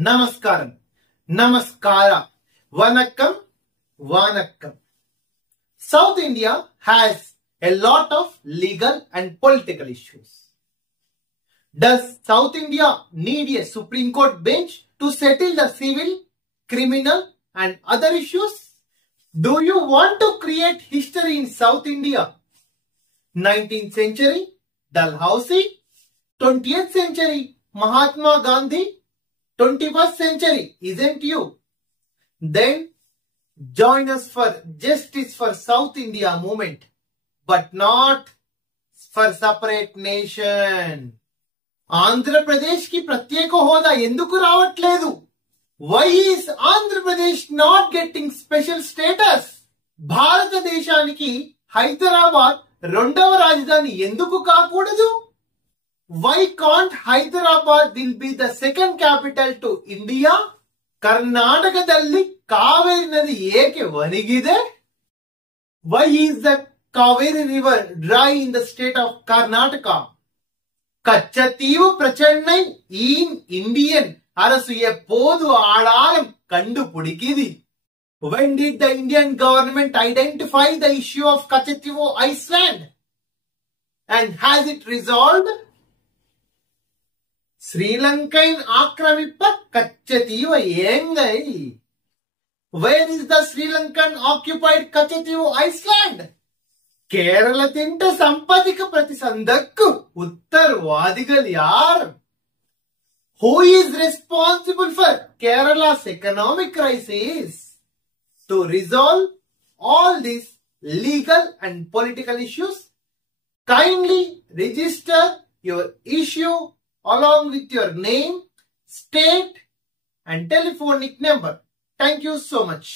Namaskaram, Namaskara, Vanakkam, Vanakkam. South India has a lot of legal and political issues. Does South India need a Supreme Court bench to settle the civil, criminal and other issues? Do you want to create history in South India? 19th century, Dalhousie, 20th century, Mahatma Gandhi, 21st century, isn't you? Then join us for Justice for South India movement, but not for separate nation. Andhra Pradesh ki pratyeka hoda enduku ravatledu? Why is Andhra Pradesh not getting special status? భారతదేశానికి హైదరాబాద్ రెండవ రాజధాని ఎందుకు కాకూడదు? Why can't Hyderabad will be the second capital to India? ಕರ್ನಾಟಕದಲ್ಲಿ ಕಾವೇರಿ ನದಿ ಏಕೆ ಒಣಗಿದೆ? Why is the Kaveri river dry in the state of Karnataka? Katchatheevu பிரச்சனை in Indian அரசு எப்போது ஆளாலும் கண்டுபிடிக்குது? When did the Indian government identify the issue of Kachativu Island? And has it resolved? Sri-Lankan ಆಕ್ರಮಿಪ ಕಚ್ಚತೀವ ಎಂಗೈ? Where is the Sri Lankan occupied Kachativu Island? Kerala ತಿಂಟ ಸಂಪತ್ತಿಕ ಪ್ರತಿಸಂಧಕ್ಕೂ ಉತ್ತರವಾದಿಗಳು ಯಾರು? Who is responsible for Kerala's economic crisis? To resolve all these legal and political issues, kindly register your issue along with your name, state and telephonic number. Thank you so much.